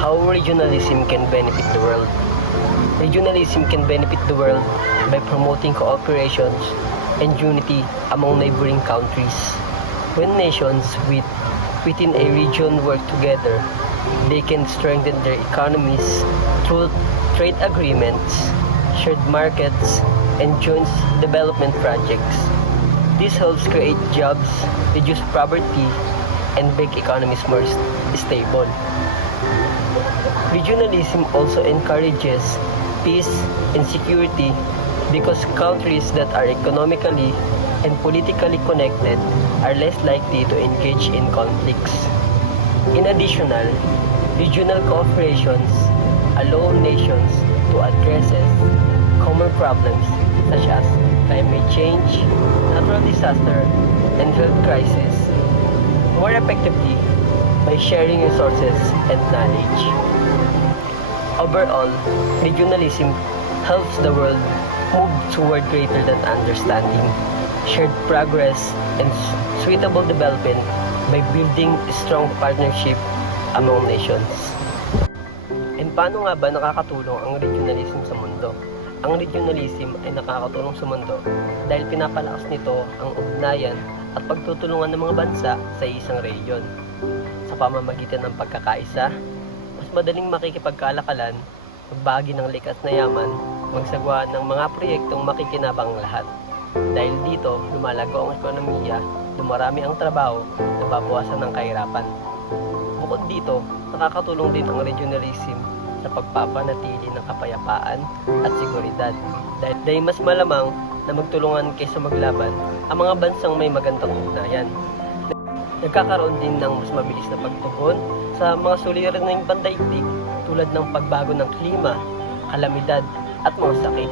How regionalism can benefit the world. Regionalism can benefit the world by promoting cooperations and unity among neighboring countries. When nations within a region work together, they can strengthen their economies through trade agreements, shared markets, and joint development projects. This helps create jobs, reduce poverty, and make economies more stable. Regionalism also encourages peace and security because countries that are economically and politically connected are less likely to engage in conflicts. In addition, regional cooperations allow nations to address common problems such as climate change, natural disaster, and health crisis more effectively by sharing resources and knowledge. Overall, regionalism helps the world move toward greater than understanding, shared progress, and sustainable development by building a strong partnership among nations. And paano nga ba nakakatulong ang regionalism sa mundo? Ang regionalism ay nakakatulong sa mundo dahil pinapalakas nito ang ugnayan at pagtutulungan ng mga bansa sa isang rehiyon. Sa pamamagitan ng pagkakaisa, mas madaling makikipagkalakalan, magbagi ng likas na yaman, magsagawa ng mga proyektong makikinabang ang lahat. Dahil dito, lumalago ang ekonomiya, dumarami ang trabaho, nababawasan ng kahirapan. Bukod dito, nakakatulong din ang regionalism sa pagpapanatili ng kapayapaan at seguridad. Dahil mas malamang na magtulungan kaysa maglaban ang mga bansang may magandang ugnayan. Nagkakaroon din ng mas mabilis na pagtugon sa mga suliraning pandaigdig tulad ng pagbago ng klima, kalamidad at mga sakit.